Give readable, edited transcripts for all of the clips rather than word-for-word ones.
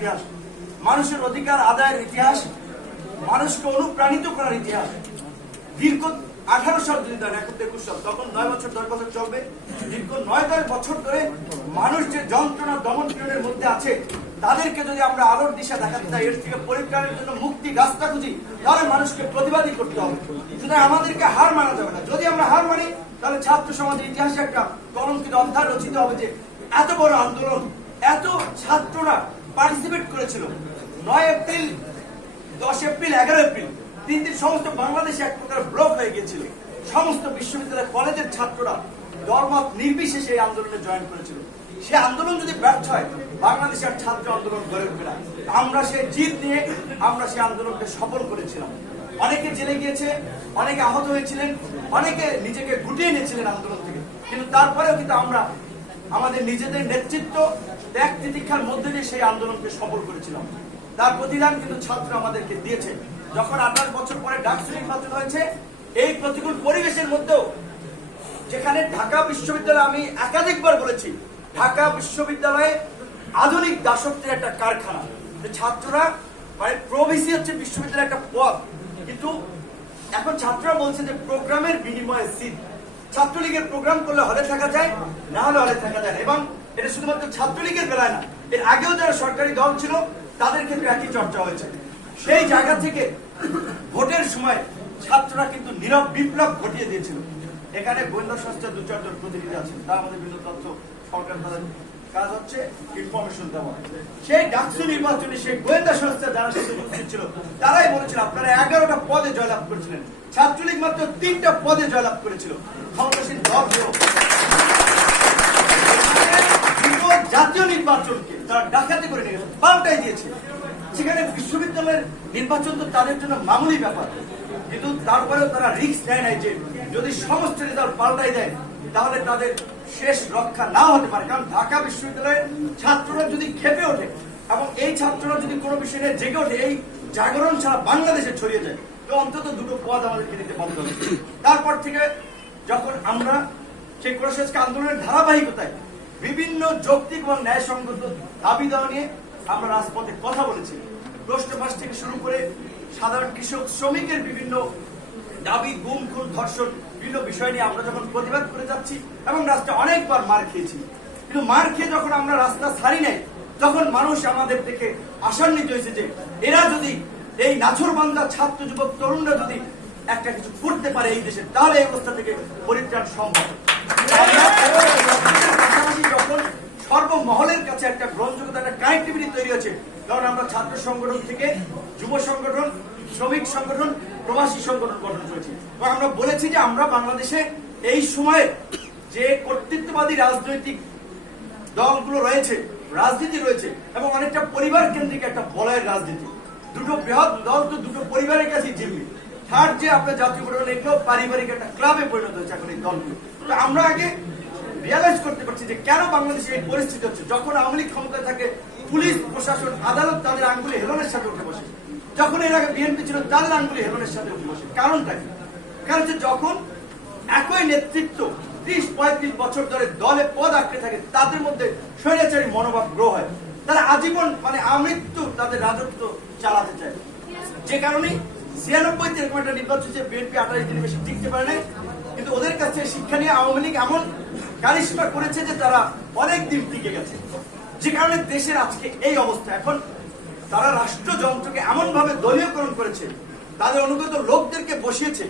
ইতিহাস, মানুষের অধিকার আদায়ের ইতিহাস, মানুষকে অনুপ্রাণিত করার ইতিহাস। দীর্ঘ 18 সাল যদি দেন, এখন 21 সাল, তখন 9 বছর 10 বছর চলবে। দীর্ঘ 9-10 বছর ধরে মানুষ যে যন্ত্রণা দমন পীড়নের মধ্যে আছে, তাদেরকে যদি আমরা আলোর দিশা দেখাতে চাই, এর থেকে পরিত্রাণের জন্য মুক্তি রাস্তা খুঁজি, তাহলে মানুষকে প্রতিবাদী করতে হবে। সুতরাং আমাদেরকে হার মানা যাবে না। যদি আমরা হার মানি, তাহলে ছাত্র সমাজের ইতিহাসে একটা কলঙ্কিত অধ্যায় রচিত হবে যে এত বড় আন্দোলন, এত ছাত্ররা পার্টিসিপেট করেছিল। 9 এপ্রিল, 10 এপ্রিল, 11 এপ্রিল 3 দিন সমস্ত বাংলাদেশে এক প্রকার ব্লক হয়ে গিয়েছিল। সমস্ত বিশ্ববিদ্যালয় কলেজের ছাত্ররা দলমত নির্বিশেষে এই আন্দোলনে জয়েন করেছিল। সে আন্দোলন যদি ব্যর্থ হয়, বাংলাদেশের ছাত্র আন্দোলন গড়ে উঠবে না। আমরা সেই জিদ নিয়ে আমরা সেই আন্দোলনকে সফল করেছিলাম। অনেকে জেলে গিয়েছে, অনেকে আহত হয়েছিলেন, অনেকে নিজেকে গুটিয়ে নিয়েছিলেন আন্দোলন থেকে। কিন্তু তারপরেও কিন্তু আমরা আমাদের নিজেদের নেতৃত্ব ত্যাগ তিতিক্ষার মধ্যে দিয়ে সেই আন্দোলনকে সফল করেছিলাম। তার প্রতিদান কিন্তু ছাত্র আমাদেরকে দিয়েছে। যখন 28 বছর পরে ডাকসু নির্বাচন হয়েছে, এই প্রতিকূল পরিবেশের মধ্যেও, যেখানে ঢাকা বিশ্ববিদ্যালয়, আমি একাধিকবার বলেছি, ঢাকা বিশ্ববিদ্যালয়ে আধুনিক দাসত্বের একটা কারখানা। ছাত্ররা মানে প্রভিসি হচ্ছে বিশ্ববিদ্যালয়ের একটা পদ, কিন্তু এখন ছাত্ররা বলছে যে প্রোগ্রামের বিনিময়ে সিট। ছাত্রলীগের প্রোগ্রাম করলে হলে থাকা যায়, না হলে হলে থাকা যায়। এবং এটা শুধুমাত্র ছাত্রলীগের বেলায় না, এর আগেও যারা সরকারি দল ছিল তাদের ক্ষেত্রে একই চর্চা হয়েছে। সেই জায়গা থেকে ভোটের সময় ছাত্ররা কিন্তু নীরব বিপ্লব ঘটিয়ে দিয়েছিল। এখানে গোয়েন্দা সংস্থার 2-4 জন প্রতিনিধি আছেন, তারা আমাদের বিভিন্ন তথ্য সরকার, তাদের কাজ হচ্ছে ইনফরমেশন দেওয়া। সেই ডাকসু নির্বাচনে সেই গোয়েন্দা সংস্থা যারা সাথে উপস্থিত ছিল, তারাই বলেছিল আপনারা 11টা পদে জয়লাভ করেছিলেন, ছাত্রলীগ মাত্র 3টা পদে জয়লাভ করেছিল। ক্ষমতাসীন দল জাতীয় নির্বাচনকে তারা ডাকাতি করে নিয়ে গেছে, পাল্টাই দিয়েছে। সেখানে বিশ্ববিদ্যালয়ের নির্বাচন তো তাদের জন্য মামুলি ব্যাপার, কিন্তু তারপরেও তারা রিস্ক নেয় নাই যে যদি সমস্ত রেজাল্ট পাল্টাই দেয় তাহলে তাদের শেষ রক্ষা নাও হতে পারে। কারণ ঢাকা বিশ্ববিদ্যালয়ের ছাত্ররা যদি খেপে ওঠে এবং এই ছাত্ররা যদি কোনো বিষয় নিয়ে জেগে ওঠে, এই জাগরণ ছাড়া বাংলাদেশে ছড়িয়ে যায়, তো অন্তত 2টো পদ আমাদেরকে দিতে বন্ধ হবে। তারপর থেকে যখন আমরা সেই কোরআশাসকে আন্দোলনের ধারাবাহিকতায় বিভিন্ন যৌক্তিক এবং ন্যায়সঙ্গত দাবি দেওয়া নিয়ে আমরা রাজপথে কথা বলেছি। প্রশ্নবাস থেকে শুরু করে সাধারণ কৃষক শ্রমিকের বিভিন্ন দাবি, গুম, খুন, ধর্ষণ, বিভিন্ন বিষয় নিয়ে আমরা যখন প্রতিবাদ করে যাচ্ছি এবং রাস্তায় অনেকবার মার খেয়েছি, কিন্তু মার খেয়ে যখন আমরা রাস্তা ছাড়ি নাই, তখন মানুষ আমাদের থেকে আশান্বিত হয়েছে যে এরা যদি, এই নাছোড়বান্দা ছাত্র যুবক তরুণরা যদি একটা কিছু করতে পারে এই দেশে, তাহলে এই অবস্থা থেকে পরিত্রাণ সম্ভব। পাশাপাশি যখন সর্বমহলের কাছে একটা গ্রহণযোগ্যতা, একটা কানেক্টিভিটি তৈরি হয়েছে, কারণ আমরা ছাত্র সংগঠন থেকে যুব সংগঠন, শ্রমিক সংগঠন, প্রবাসী সংগঠন গঠন করেছি এবং আমরা বলেছি যে আমরা বাংলাদেশে এই সময়ে যে কর্তৃত্ববাদী রাজনৈতিক দলগুলো রয়েছে, রাজনীতি রয়েছে এবং অনেকটা পরিবার কেন্দ্রিক একটা বলয়ের রাজনীতি। 2টো বৃহৎ দল তো 2টো পরিবারের কাছে জিম্মি। থার্ড যে আপনার জাতীয় গঠন, এগুলো পারিবারিক একটা ক্লাবে পরিণত হয়েছে এখন এই দলগুলো। তো আমরা আগে রিয়ালাইজ করতে পারছি যে কেন বাংলাদেশে এই পরিস্থিতি হচ্ছে। যখন আওয়ামী লীগ ক্ষমতায় থাকে, পুলিশ প্রশাসন, আদালত তাদের আঙ্গুলে হেলনের সাথে উঠে বসে। যখন এর আগে বিএনপি ছিল, তাদের আঙ্গুলে হেলনের সাথে উঠে বসে। কারণটা কি? কারণ হচ্ছে যখন একই নেতৃত্ব 30-35 বছর ধরে দলে পদ আঁকড়ে থাকে, তাদের মধ্যে স্বৈরাচারী মনোভাব গ্রো হয়। তারা আজীবন মানে আমৃত্যু তাদের রাজত্ব চালাতে চায়। যে কারণে 96-তে এরকম একটা নির্বাচন হচ্ছে, বিএনপি 28 দিনের বেশি টিকতে পারে নাই। কিন্তু ওদের কাছে শিক্ষা নিয়ে আওয়ামী লীগ এমন কারিশমা করেছে যে তারা অনেক দিন টিকে গেছে। যে কারণে দেশের আজকে এই অবস্থা। এখন তারা রাষ্ট্রযন্ত্রকে এমন ভাবে দলীয়করণ করেছে, তাদের অনুগত লোকদেরকে বসিয়েছে।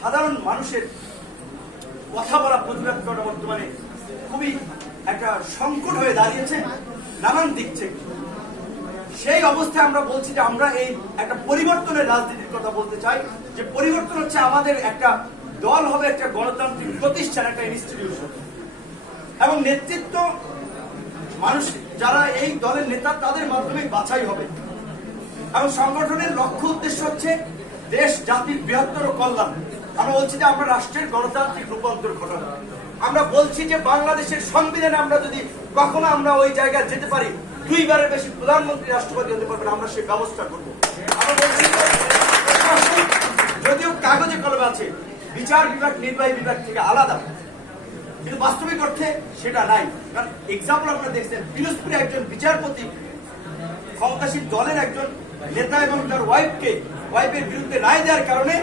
সাধারণ মানুষের কথা বলা, প্রতিবাদ করা বর্তমানে খুবই একটা সংকট হয়ে দাঁড়িয়েছে নানান দিক থেকে। সেই অবস্থায় আমরা বলছি যে আমরা এই একটা পরিবর্তনের রাজনীতির কথা বলতে চাই। যে পরিবর্তন হচ্ছে আমাদের একটা দল হবে, একটা গণতান্ত্রিক প্রতিষ্ঠান, একটা ইনস্টিটিউশন, এবং নেতৃত্ব মানুষ যারা এই দলের নেতা, তাদের মাধ্যমে বাছাই হবে। এবং সংগঠনের লক্ষ্য উদ্দেশ্য হচ্ছে দেশ জাতির বৃহত্তর কল্যাণ। আমরা বলছি যে আমরা রাষ্ট্রের গণতান্ত্রিক রূপান্তর ঘটাবো। আমরা বলছি যে বাংলাদেশের সংবিধানে আমরা যদি কখনো আমরা ওই জায়গায় যেতে পারি, 2বারের বেশি প্রধানমন্ত্রী রাষ্ট্রপতি হতে পারবেন, আমরা সেই ব্যবস্থা করবো। আমরা বলছি যদিও কাগজে কলমে আছে বিচার বিভাগ নির্বাহী বিভাগ থেকে আলাদা, কিন্তু বাস্তবিক অর্থে সেটা নাই। কারণ এক্সাম্পল আপনারা দেখছেন, পিরোজপুরে একজন বিচারপতি ক্ষমতাসীন দলের একজন নেতা এবং তার ওয়াইফের বিরুদ্ধে রায় দেওয়ার কারণে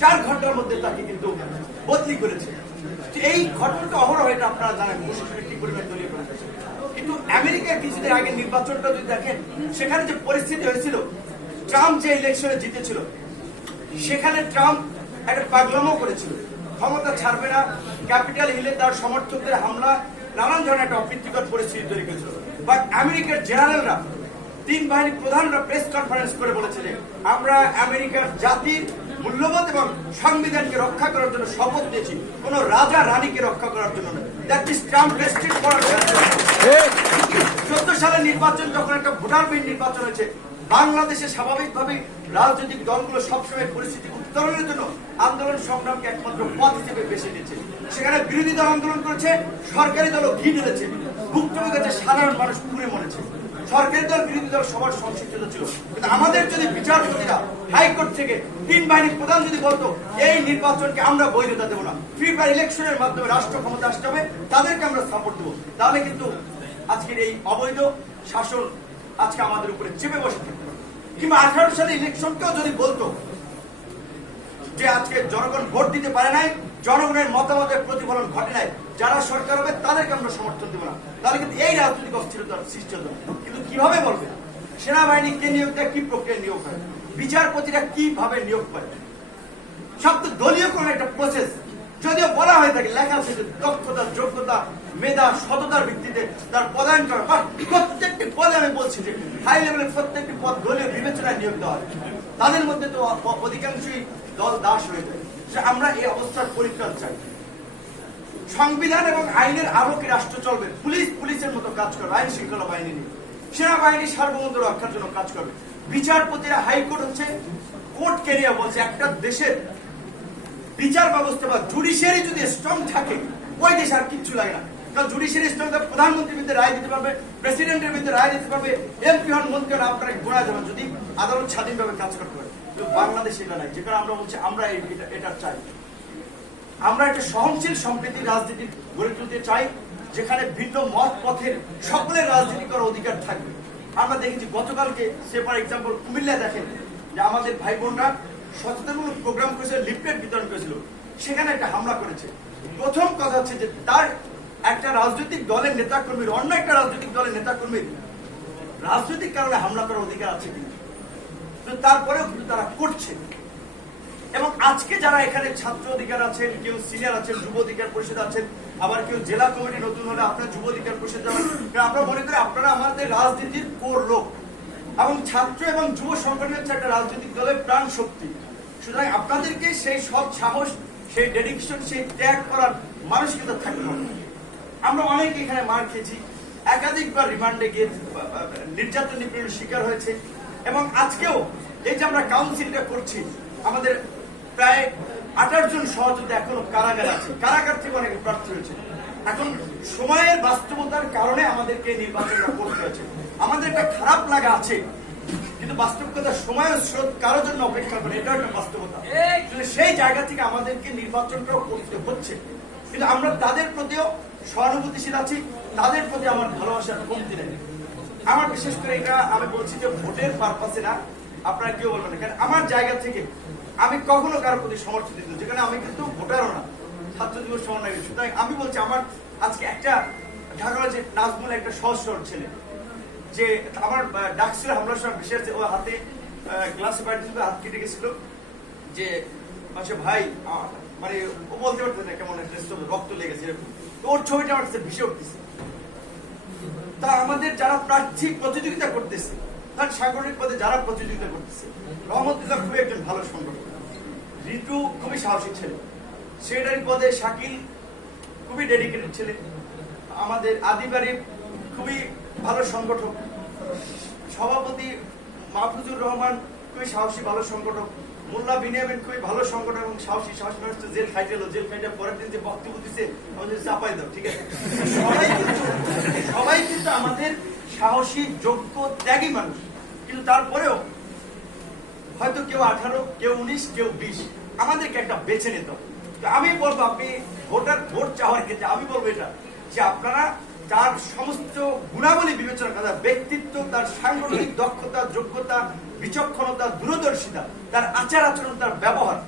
4 ঘন্টার মধ্যে তাকে কিন্তু বদলি করেছে। এই ঘটনাটা অহরহ, এটা আপনারা জানেন প্রশাসনের কি পরিমাণ দলীয় করেছে। কিন্তু আমেরিকার কিছুদিন আগে নির্বাচনটা যদি দেখেন, সেখানে যে পরিস্থিতি হয়েছিল, ট্রাম্প যে ইলেকশনে জিতেছিল, সেখানে ট্রাম্প একটা পাগলামো করেছিল, ক্ষমতা ছাড়বে না, ক্যাপিটাল হিলে তার সমর্থকদের হামলা, নানান ধরনের একটা অপ্রীতিকর পরিস্থিতি তৈরি করেছিল। বা আমেরিকার জেনারেলরা, 3 বাহিনী প্রধানরা প্রেস কনফারেন্স করে বলেছে যে আমরা আমেরিকার জাতির মূল্যবোধ এবং সংবিধানকে রক্ষা করার জন্য শপথ নিয়েছি, কোন রাজা রানীকে রক্ষা করার জন্য না। দ্যাট ইজ ট্রাম্প রেস্ট্রিক্ট করার 14 সালের নির্বাচন যখন একটা ভোটারবিহীন নির্বাচন হয়েছে, বাংলাদেশে স্বাভাবিকভাবে রাজনৈতিক দলগুলো সবসময় পরিস্থিতি উত্তরণের জন্য আন্দোলন সংগ্রামকে একমাত্র পথ হিসেবে বেছে নিয়েছে। সেখানে বিরোধী দল আন্দোলন করেছে, সরকারি দলও ঘি ঢেলেছে, ভুক্তভোগী কাছে সাধারণ মানুষ পুড়ে মরেছে। সরকারি দল বিরোধী দল সবার সংশ্লিষ্ট ছিল। কিন্তু আমাদের যদি বিচারপতিরা হাইকোর্ট থেকে 3 বাহিনী প্রধান যদি বলতো এই নির্বাচনকে আমরা বৈধতা দেবো না, ফ্রি ফায়ার ইলেকশনের মাধ্যমে রাষ্ট্র ক্ষমতা আসতে হবে, তাদেরকে আমরা সাপোর্ট দেবো, তাহলে কিন্তু আজকের এই অবৈধ শাসন আজকে আমাদের উপরে চেপে বসে থাকতো। কিংবা 18 সালে ইলেকশনকেও যদি বলতো যে আজকে জনগণ ভোট দিতে পারে নাই, জনগণের মতামতের প্রতিফলন ঘটে নাই, যারা সরকার হবে তাদেরকে আমরা সমর্থন দেবো না, তাহলে কিন্তু এই রাজনৈতিক অস্থিরতার সৃষ্টি হতো। কিন্তু কিভাবে বলবে? সেনাবাহিনী কে নিয়োগ দেয়, কি প্রক্রিয়া নিয়োগ হয়, বিচারপতিরা কিভাবে নিয়োগ করে, সব তো দলীয় কোন একটা প্রসেস। যদিও বলা হয়ে থাকে, লেখা আছে যে দক্ষতা, যোগ্যতা, মেধা, সততার ভিত্তিতে তার পদায়ন করা, বা প্রত্যেকটি পদে আমি বলছি যে হাই লেভেলের প্রত্যেকটি পদ দলীয় বিবেচনায় নিয়োগ দেওয়া হয়। তাদের মধ্যে তো অধিকাংশই দল দাস হয়ে যায়। আমরা এই অবস্থার পরিত্রাণ চাই। সংবিধান এবং আইনের আলোকে রাষ্ট্র চলবে। পুলিশের মতো কাজ করবে, আইন শৃঙ্খলা বাহিনী নিয়ে। সেনাবাহিনী সার্বভৌমত্ব রক্ষার জন্য কাজ করবে। বিচারপতিরা, হাইকোর্ট হচ্ছে কোর্ট কেরিয়া বলছে, একটা দেশের বিচার ব্যবস্থা বা জুডিশিয়ারি যদি স্ট্রং থাকে, ওই দেশে আর কিচ্ছু লাগে না। কারণ জুডিশিয়ারি স্ট্রং থাকলে প্রধানমন্ত্রীর বিরুদ্ধে রায় দিতে পারবে, প্রেসিডেন্টের বিরুদ্ধে রায় দিতে পারবে, এমপি হন, মন্ত্রী হন, আপনাকে গোড়া যাবেন যদি আদালত স্বাধীনভাবে কাজ করতে পারে। বাংলাদেশে এটা নাই, যে কারণে আমরা বলছি আমরা এটা চাই। আমরা একটা সহনশীল সম্প্রীতি রাজনীতি গড়ে তুলতে চাই, যেখানে ভিন্ন মত পথের সকলের রাজনীতি করার অধিকার থাকবে। আমরা দেখেছি গতকালকে সে ফর এক্সাম্পল কুমিল্লা দেখেন যে আমাদের ভাই বোনরা সচেতনমূলক প্রোগ্রাম করেছে, লিফলেট বিতরণ করেছিল, সেখানে একটা হামলা করেছে। প্রথম কথা হচ্ছে যে তার একটা রাজনৈতিক দলের নেতা কর্মীর অন্য একটা রাজনৈতিক দলের নেতা কর্মীর রাজনৈতিক কারণে হামলা করার অধিকার আছে কিন্তু তারপরেও কিন্তু তারা করছে। এবং আজকে যারা এখানে ছাত্র অধিকার আছেন, কেউ সিনিয়র আছেন, যুব অধিকার পরিষদ আছেন, আবার কেউ জেলা কমিটি নতুন হলে আপনার যুব অধিকার পরিষদ যাবেন, আমরা মনে করি আপনারা আমাদের রাজনীতির কোর লোক, এবং ছাত্র এবং যুব সংগঠন হচ্ছে একটা রাজনৈতিক দলের প্রাণ শক্তি। সুতরাং আপনাদেরকে সেই সৎ সাহস, সেই ডেডিকেশন, সেই ত্যাগ করার মানসিকতা থাকতে হবে। আমরা অনেকে এখানে মার খেয়েছি, একাধিকবার রিমান্ডে গিয়ে নির্যাতন নিপীড়নের শিকার হয়েছে, এবং আজকেও এই যে আমরা কাউন্সিলটা করছি, আমাদের প্রায় 28 জন সহযোদ্ধা এখনো কারাগারে আছে, কারাগার থেকে অনেকে প্রার্থী হয়েছে। এখন সময়ের বাস্তবতার কারণে আমাদেরকে নির্বাচনটা করতে হয়েছে। আমাদের একটা খারাপ লাগা আছে, কিন্তু বাস্তব কথা সময়ের স্রোত কারোর জন্য অপেক্ষা করে, এটা একটা বাস্তবতা। সেই জায়গা থেকে আমাদেরকে নির্বাচনটাও করতে হচ্ছে, কিন্তু আমরা তাদের প্রতিও সহানুভূতিশীল আছি, তাদের প্রতি আমার ভালোবাসার কমতি নেই। আমার বিশেষ করে এটা আমি বলছি যে ভোটের পারপাসে না, আপনারা কেউ বলবেন না, কারণ আমার জায়গা থেকে আমি কখনো কারোর প্রতি সমর্থন দিত, যেখানে আমি কিন্তু ভোটারও না, ছাত্র দিবস সমন্বয়। সুতরাং আমি বলছি, আমার আজকে একটা ঢাকা যে নাজমুল একটা সহজ সরল ছেলে, যে আমার ডাকছিল হামলার সময় বিশেষ ও হাতে গ্লাসে পানি হাত কেটে গেছিল, যে আচ্ছা ভাই মানে ও বলতে পারতো না কেমন রক্ত লেগেছে, ওর ছবিটা আমার কাছে ভেসে উঠতেছে। তা আমাদের যারা প্রার্থী প্রতিযোগিতা করতেছে, তার সাংগঠনিক পদে যারা প্রতিযোগিতা করতেছে, রহমতুল্লাহ খুবই একজন ভালো সংগঠক, ঋতু খুবই সাহসী ছেলে, সেক্রেটারি পদে শাকিল খুবই ডেডিকেটেড ছেলে, আমাদের আদিবাড়ি খুবই ভালো সংগঠক, সভাপতি মাহফুজুর রহমান খুবই সাহসী ভালো সংগঠক, মোল্লা বিনিয়ামিন খুবই ভালো সংগঠক এবং সাহসী মানুষ। তো জেল খাইটেলো, জেল খাইটে পরের দিন যে বক্তব্য দিচ্ছে আমাদের চাপাই দাও, ঠিক আছে। সবাই কিন্তু আমাদের সাহসী, যোগ্য, ত্যাগী মানুষ, কিন্তু তারপরেও হয়তো কেউ 18, কেউ 19, কেউ 20, আমাদেরকে একটা বেছে নিত। আমি বলবো, আপনি ভোট চাওয়ার ক্ষেত্রে আমি বলবো এটা, যে আপনারা তার সমস্ত গুণাবলী বিবেচনা করা, ব্যক্তিত্ব, তার সাংগঠনিক দক্ষতা, যোগ্যতা, বিচক্ষণতা, দূরদর্শিতা, তার আচার আচরণ, তার ব্যবহার,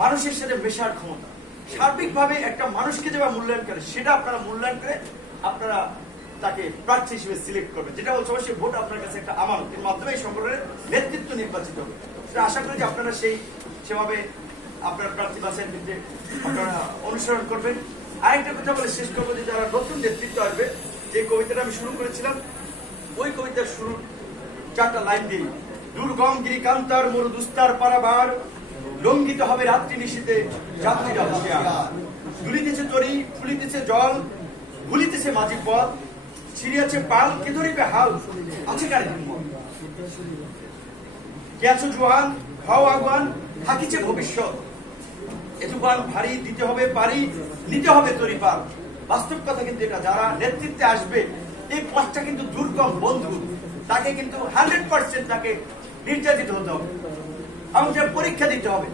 মানুষের সাথে মেশার ক্ষমতা, সার্বিকভাবে একটা মানুষকে যেভাবে মূল্যায়ন করে সেটা আপনারা মূল্যায়ন করে আপনারা তাকে প্রার্থী হিসেবে সিলেক্ট করবেন। যেটা বলছে অবশ্যই ভোট আপনার কাছে একটা আমানত, এর মাধ্যমে এই সংগঠনের নেতৃত্ব নির্বাচিত হবে। সেটা আশা করি যে আপনারা সেভাবে আপনার প্রার্থী বাছাইয়ের ক্ষেত্রে আপনারা অনুসরণ করবেন। আরেকটা কথা বলে শেষ করবো যে যারা নতুন নেতৃত্ব আসবে, যে কবিতাটা আমি শুরু করেছিলাম ওই কবিতার শুরু 4টা লাইন দিই। দুর্গম গিরিকান্তার মরু দুস্তার পারাবার, লঙ্ঘিত হবে রাত্রি নিশীতে যাত্রীরা হুঁশিয়ার। দুলিতেছে তরি, ফুলিতেছে জল, ভুলিতেছে মাঝি পথ, ছিড়িয়াছে পাল, কে ধরিবে হাল, আছে কারে হিম্মত। কে আছো জোয়ান, হও আগুয়ান, থাকিছে ভবিষ্যৎ। এ তুফান ভারী, দিতে হবে পারি, নিতে হবে তরি পার। বাস্তব কথা কিন্তু এটা, যারা নেতৃত্বে আসবে এই পথটা কিন্তু দুর্গম বন্ধু, তাকে কিন্তু 100% তাকে নির্যাতিত হতে হবে এবং যে পরীক্ষা দিতে হবে,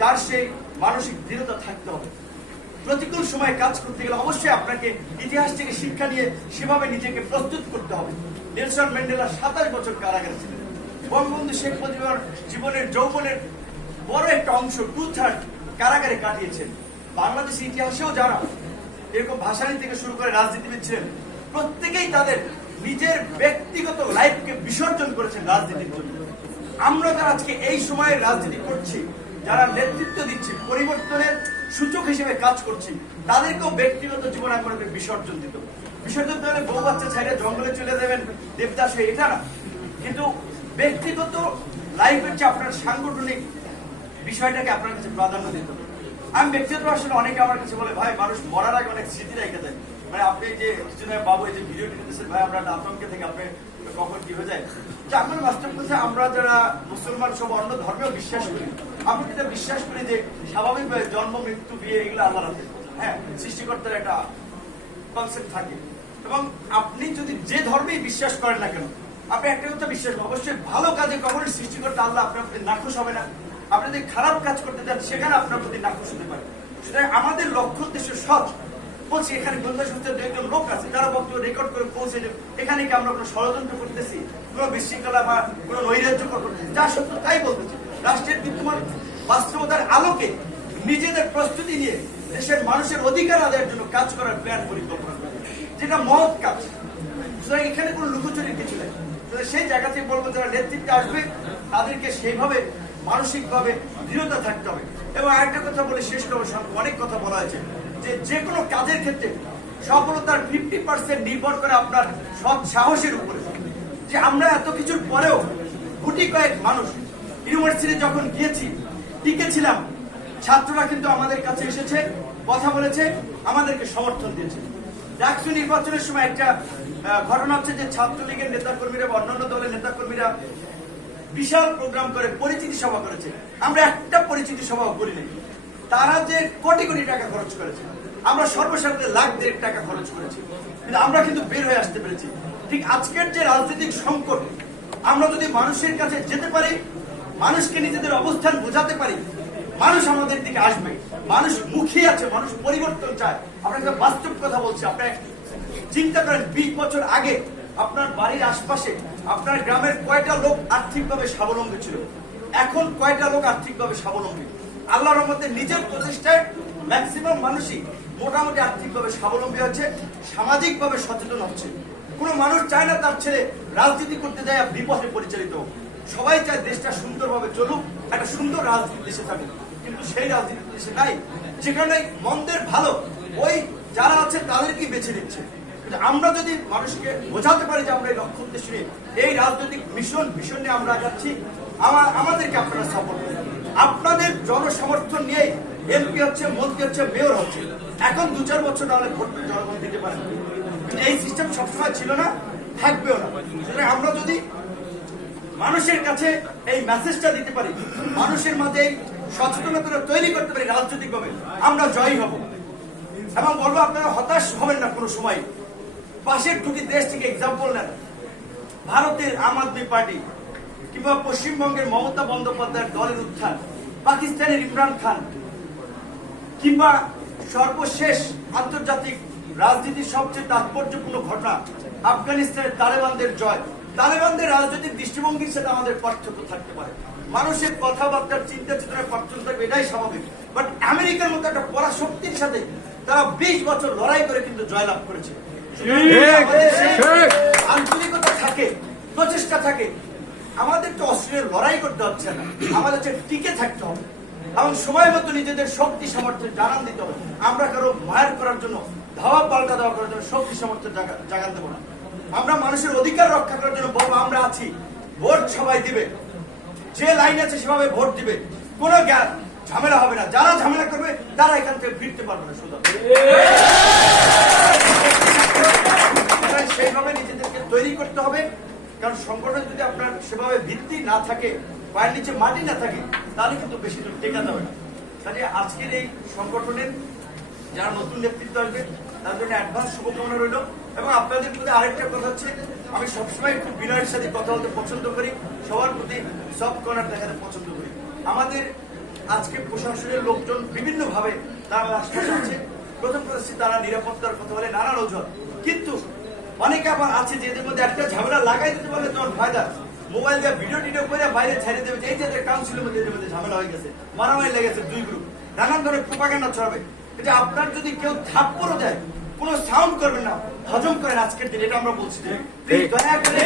তার সেই মানসিক দৃঢ়তা থাকতে হবে। প্রতিকূল সময়ে কাজ করতে গেলে অবশ্যই আপনাকে ইতিহাস থেকে শিক্ষা নিয়ে সেভাবে নিজেকে প্রস্তুত করতে হবে। নেলসন ম্যান্ডেলা 27 বছর কারাগারে ছিলেন। বঙ্গবন্ধু শেখ মুজিবুর জীবনের যৌবনের বড় একটা অংশ 2/3 কারাগারে কাটিয়েছেন। বাংলাদেশের ইতিহাসেও যারা এরকম ভাষানী থেকে শুরু করে রাজনীতিবিদ ছিলেন, প্রত্যেকেই তাদের নিজের ব্যক্তিগত লাইফকে বিসর্জন করেছেন রাজনীতির জন্য। আমরা যারা আজকে এই সময়ে রাজনীতি করছি, যারা নেতৃত্ব দিচ্ছি, পরিবর্তনের সূচক হিসেবে কাজ করছি, তাদেরকেও ব্যক্তিগত জীবন আমাদের বিসর্জন দিতে হবে। বিসর্জন দিতে হলে বউ বাচ্চা ছাইড়ে জঙ্গলে চলে যাবেন দেবদাস হয়ে, এটা না, কিন্তু ব্যক্তিগত লাইফের চেয়ে আপনার সাংগঠনিক বিষয়টাকে আপনার কাছে প্রাধান্য দিতে হবে। আমি ব্যক্তিগত আসলে অনেকে আমার কাছে বলে, ভাই মানুষ মরার আগে অনেক স্মৃতি রেখে দেয়। মানে আপনি যে কিছুদিন বাবু এই যে ভিডিওটি নিতেছেন, ভাই আমরা আতঙ্কে থেকে আপনি কখন কি হয়ে যায়, যে আমার বাস্তব কথা, আমরা যারা মুসলমান সব অন্য ধর্মেও বিশ্বাস করি, আমরা কিন্তু বিশ্বাস করি যে স্বাভাবিকভাবে জন্ম, মৃত্যু, বিয়ে এগুলো আল্লাহর হাতে, হ্যাঁ, সৃষ্টিকর্তার একটা কনসেপ্ট থাকে। এবং আপনি যদি যে ধর্মেই বিশ্বাস করেন না কেন, আপনি একটা কথা বিশ্বাস করেন, অবশ্যই ভালো কাজে কখনোই সৃষ্টিকর্তা আল্লাহ আপনার প্রতি নাখুশ হবে না। আপনি যদি খারাপ কাজ করতে চান সেখানে আপনার প্রতি নাখুশ হতে পারে। সুতরাং আমাদের লক্ষ্য উদ্দেশ্য সৎ। বলছি এখানে গোয়েন্দা সংস্থার 2-1 লোক আছে, তারা বক্তব্য রেকর্ড করে পৌঁছে দেবে। এখানে কি আমরা কোনো ষড়যন্ত্র করতেছি, কোনো বিশৃঙ্খলা বা কোনো নৈরাজ্যকর করতেছি? যা সত্য তাই বলতেছি। রাষ্ট্রের বিদ্যমান বাস্তবতার আলোকে নিজেদের প্রস্তুতি নিয়ে দেশের মানুষের অধিকার আদায়ের জন্য কাজ করার প্ল্যান পরিকল্পনা করে, যেটা মহৎ কাজ। সুতরাং এখানে কোনো লুকোচুরির কিছু নেই। সেই জায়গা থেকে বলবো, যারা নেতৃত্বে আসবে তাদেরকে সেইভাবে মানসিকভাবে দৃঢ়তা থাকতে হবে। এবং আরেকটা কথা বলে শেষ করবো, অনেক কথা বলা হয়েছে যে কোনো কাজের ক্ষেত্রে সফলতার 50% নির্ভর করে আপনার সৎ সাহসের উপরে। যে আমরা এত কিছুর পরেও গুটি কয়েক মানুষ ইউনিভার্সিটি যখন গিয়েছি, টিকেছিলাম, ছাত্ররা কিন্তু আমাদের কাছে এসেছে, কথা বলেছে, আমাদেরকে সমর্থন দিয়েছে। ডাকসু নির্বাচনের সময় একটা ঘটনা হচ্ছে যে ছাত্রলীগের নেতাকর্মীরা বা অন্যান্য দলের নেতাকর্মীরা বিশাল প্রোগ্রাম করে পরিচিতি সভা করেছে। আমরা একটা পরিচিতি সভাও করি নাই। তারা যে কোটি কোটি টাকা খরচ করেছে, আমরা সর্বসাধারণের লাখ দেড় টাকা খরচ করেছি, কিন্তু আমরা কিন্তু বের হয়ে আসতে পেরেছি। ঠিক আজকের যে রাজনৈতিক সংকট, আমরা যদি মানুষের কাছে যেতে পারি, মানুষকে নিজেদের অবস্থান বোঝাতে পারি, মানুষ আমাদের দিকে আসবে। মানুষ মুখিয়ে আছে, মানুষ পরিবর্তন চায়। আপনাকে বাস্তব কথা বলছি, আপনার চিন্তা করেন 20 বছর আগে আপনার বাড়ির আশপাশে আপনার গ্রামের কয়টা লোক আর্থিকভাবে স্বাবলম্বী ছিল, এখন কয়টা লোক আর্থিকভাবে স্বাবলম্বী? আল্লাহর রহমতে নিজের প্রচেষ্টায় ম্যাক্সিমাম মানুষই মোটামুটি আর্থিকভাবে স্বাবলম্বী হচ্ছে, সামাজিকভাবে সচেতন হচ্ছে। কোনো মানুষ চায় না তার ছেলে রাজনীতি করতে যায় বিপথে পরিচালিত হোক। সবাই চায় দেশটা সুন্দরভাবে চলুক, একটা সুন্দর রাজনীতি দেশে থাকুক। কিন্তু সেই রাজনীতি দেশে নাই, যেখানে মন্দের ভালো ওই যারা আছে তাদেরকেই বেছে নিচ্ছে। আমরা যদি মানুষকে বোঝাতে পারি যে আমরা এই লক্ষ্য উদ্দেশ্য নিয়ে এই রাজনৈতিক ভীষণ নিয়ে আমরা যাচ্ছি, আমাদেরকে আপনারা সাপোর্ট করেন। আপনাদের জনসমর্থন নিয়ে এমপি হচ্ছে, মন্ত্রী হচ্ছে, মেয়র হচ্ছে। এখন 2-4 বছর নাহলে ভোট জনগণ দিতে পারেন, এই সিস্টেম সবসময় ছিল না, থাকবেও না। আমরা যদি মানুষের কাছে এই মেসেজটা দিতে পারি, মানুষের মাঝে এই সচেতনতা তৈরি করতে পারি রাজনৈতিকভাবে, আমরা জয়ী হব। এবং বলবো আপনারা হতাশ হবেন না কোনো সময়। পাশের দুটি দেশ থেকে এক্সাম্পল নেন, ভারতের আম আদমি পার্টি কিংবা পশ্চিমবঙ্গের মমতা বন্দ্যোপাধ্যায়ের দলের উত্থান, পাকিস্তানের ইমরান খান, কিংবা সর্বশেষ আন্তর্জাতিক রাজনীতির সবচেয়ে তাৎপর্যপূর্ণ ঘটনা আফগানিস্তানের তালেবানদের জয়। তালেবানদের রাজনৈতিক দৃষ্টিভঙ্গির সাথে আমাদের পার্থক্য থাকতে পারে, মানুষের কথাবার্তার চিন্তা চেতনার পার্থক্য থাকবে, এটাই স্বাভাবিক। বাট আমেরিকার মতো একটা পরাশক্তির সাথে তারা 20 বছর লড়াই করে কিন্তু জয়লাভ করেছে। আন্তরিকতা থাকে, প্রচেষ্টা থাকে। আমাদের তো অস্ট্রেলিয়ার লড়াই করতে হচ্ছে না, আমাদের হচ্ছে টিকে থাকতে হবে এবং সময় মতো নিজেদের শক্তি সামর্থ্যের জানান দিতে হবে। আমরা কারো মায়ের করার জন্য, ধাওয়া পাল্টা দেওয়া করার জন্য শক্তি সামর্থ্যের জাগান দেবো না। আমরা মানুষের অধিকার রক্ষা করার জন্য বলবো আমরা আছি, ভোট সবাই দিবে, যে লাইন আছে সেভাবে ভোট দিবে, কোনো ঝামেলা হবে না। যারা ঝামেলা করবে তারা এখান থেকে ফিরতে পারবে না। শুধু সেইভাবে নিজেদেরকে তৈরি করতে হবে, কারণ সংগঠন যদি আপনার সেভাবে ভিত্তি না থাকে, পায়ের নিচে মাটি না থাকে, তাহলে কিন্তু বেশি দূর টেকা যাবে না। কাজে আজকের এই সংগঠনের যারা নতুন নেতৃত্ব আসবে তার জন্য অ্যাডভান্স শুভকামনা রইল। এবং আপনাদের প্রতি আরেকটা কথা হচ্ছে, আমি সবসময় খুব বিনয়ের সাথে কথা বলতে পছন্দ করি, সবার প্রতি সফট কর্নার দেখাতে পছন্দ করি। আমাদের আজকে প্রশাসনের লোকজন বিভিন্নভাবে তারা আশ্বাস আছে। প্রথম কথা হচ্ছে তারা নিরাপত্তার কথা বলে নানান অজুহাত, কিন্তু অনেকে আবার আছে যে এদের মধ্যে একটা ঝামেলা লাগাই দিতে পারলে তোমার ফায়দা, মোবাইল দিয়ে ভিডিও করে বাইরে ছেড়ে দেবে যে এই যে কাউন্সিলের মধ্যে এদের মধ্যে ঝামেলা হয়ে গেছে, মারামারি লেগেছে, দুই গ্রুপ, নানান ধরনের প্রোপাগান্ডা ছড়াবে। এটা আপনার যদি কেউ থাপ্পড়ও দেয়, কোনো সাউন্ড করবেন না, হজম করেন আজকের দিন, এটা আমরা বলছি। দয়া করে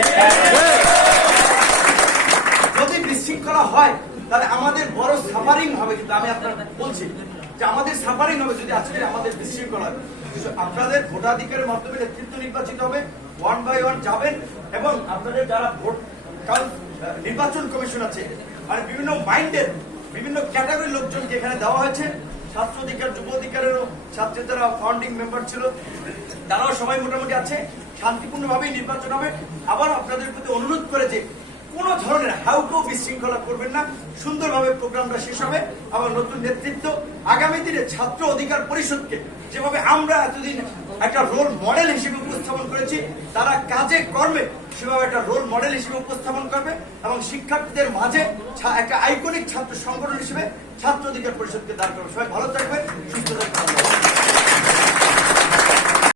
যদি বিশৃঙ্খলা হয় তাহলে আমাদের বড় সাফারিং হবে, কিন্তু আমি আপনার বলছি যে আমাদের সাফারিং হবে যদি আজকে আমাদের বিশৃঙ্খলা হয়। আপনাদের ভোটাধিকারের মাধ্যমে নেতৃত্ব নির্বাচিত হবে, 1 by 1 যাবেন এবং আপনাদের যারা ভোট নির্বাচন কমিশন আছে, মানে বিভিন্ন মাইন্ডের বিভিন্ন ক্যাটাগরির লোকজনকে এখানে দেওয়া হয়েছে। ছাত্র অধিকার, যুব অধিকারেরও ছাত্রের যারা ফাউন্ডিং মেম্বার ছিল তারাও সবাই মোটামুটি আছে। শান্তিপূর্ণভাবেই নির্বাচন হবে। আবার আপনাদের প্রতি অনুরোধ করে যে কোনো ধরনের হাউকেও বিশৃঙ্খলা করবেন না, সুন্দরভাবে প্রোগ্রামটা শেষ হবে। আবার নতুন নেতৃত্ব আগামী দিনে ছাত্র অধিকার পরিষদকে যেভাবে আমরা এতদিন একটা রোল মডেল হিসেবে উপস্থাপন করেছি, তারা কাজে কর্মে সেভাবে একটা রোল মডেল হিসেবে উপস্থাপন করবে এবং শিক্ষার্থীদের মাঝে একটা আইকনিক ছাত্র সংগঠন হিসেবে ছাত্র অধিকার পরিষদকে দাঁড় করবে। সবাই ভালো থাকবে, সুস্থ থাকবে।